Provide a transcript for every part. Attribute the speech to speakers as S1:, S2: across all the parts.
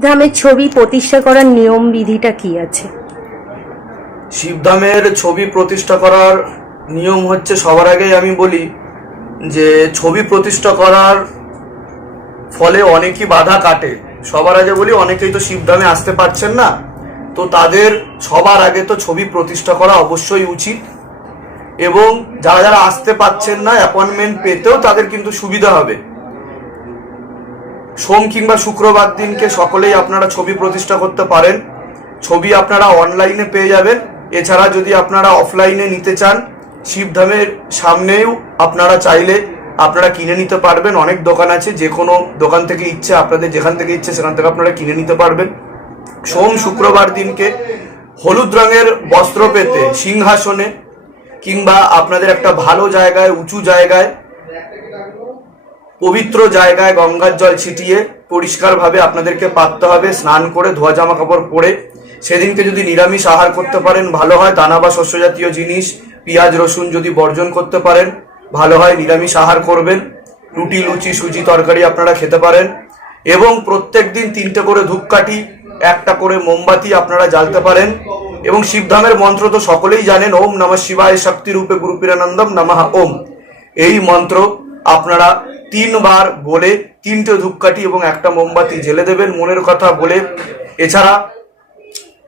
S1: ধামের ছবি প্রতিষ্ঠা করার নিয়ম বিধিটা কি আছে?
S2: শিবধামের ছবি প্রতিষ্ঠা করার নিয়ম হচ্ছে, সবার আগেই আমি বলি যে, ছবি প্রতিষ্ঠা করার ফলে অনেকই বাধা কাটে। সবার আগে বলি, অনেকেই তো শিবধামে আসতে পারছেন না। তো তাদের সবার আগে তো ছবি প্রতিষ্ঠা করা অবশ্যই উচিত। এবং যারা যারা আসতে পারছেন না অ্যাপয়েন্টমেন্ট পেতেও তাদের কিন্তু সুবিধা হবে। সোম কিংবা শুক্রবার দিনকে সকলেই আপনারা ছবি প্রতিষ্ঠা করতে পারেন। ছবি আপনারা অনলাইনে পেয়ে যাবেন। এছাড়া যদি আপনারা অফলাইনে নিতে চান, শিবধামের সামনেও আপনারা চাইলে আপনারা কিনে নিতে পারবেন। অনেক দোকান আছে যে কোনো দোকান থেকে ইচ্ছে, আপনাদের যেখান থেকে ইচ্ছে সেখান থেকে আপনারা কিনে নিতে পারবেন। সোম শুক্রবার দিনকে হলুদ রঙের বস্ত্র পেতে, সিংহাসনে কিংবা আপনাদের একটা ভালো জায়গায়, উঁচু জায়গায় পবিত্র জায়গায় গঙ্গার জল ছিটিয়ে পরিষ্কারভাবে আপনাদেরকে পাততে হবে, স্নান করে, ধোয়া জামা কাপড় পরে। সেদিনকে যদি নিরামিষ আহার করতে পারেন, ভালো হয়। দানা বা শস্য জাতীয় জিনিস, পেঁয়াজ, রসুন যদি বর্জন করতে পারেন, ভালো হয়। নিরামিষ আহার করবেন। রুটি, লুচি, সুজি, তরকারি আপনারা খেতে পারেন। এবং প্রত্যেক দিন তিনটে করে ধূপকাঠি, একটা করে মোমবাতি আপনারা জ্বালতে পারেন। এবং শিবধামের মন্ত্র তো সকলেই জানেন, ওম নমঃ শিবায় শক্তি রূপে গুরু পীরানন্দম নমঃ ওম। এই মন্ত্র আপনারা তিনবার বলে তিনটে ধূপকাঠি এবং একটা মোমবাতি জেলে দেবেন মনের কথা বলে। এছাড়া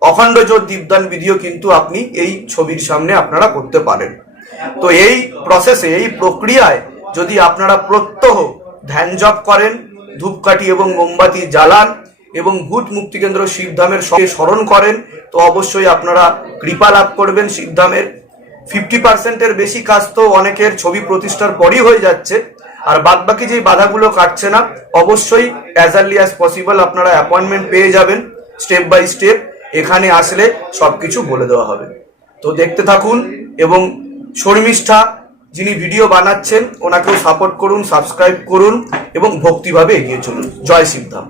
S2: অখণ্ড জোর দীপদান বিধিও কিন্তু আপনি এই ছবির সামনে আপনারা করতে পারেন। তো এই প্রসেসে এই প্রক্রিয়ায় যদি আপনারা প্রত্যহ ধ্যান জপ করেন, ধূপকাঠি এবং মোমবাতি জ্বালান এবং ভূত মুক্তিকেন্দ্র শিবধামের সঙ্গে স্মরণ করেন, তো অবশ্যই আপনারা কৃপা লাভ করবেন শিবধামের। ফিফটি পার্সেন্টের বেশি কাজ তো অনেকের ছবি প্রতিষ্ঠার পরই হয়ে যাচ্ছে। আর বাদ বাকি যে বাধাগুলো কাটছে না, অবশ্যই অ্যাজ আর্লি অ্যাজ পসিবল আপনারা অ্যাপয়েন্টমেন্ট পেয়ে যাবেন স্টেপ বাই স্টেপ এখানে আসলে সব কিছু বলে দেওয়া হবে। তো দেখতে থাকুন এবং শর্মিষ্ঠা যিনি ভিডিও বানাচ্ছেন, ওনাকেও সাপোর্ট করুন সাবস্ক্রাইব করুন এবং ভক্তিভাবে এগিয়ে চলুন। জয় শিবধাম।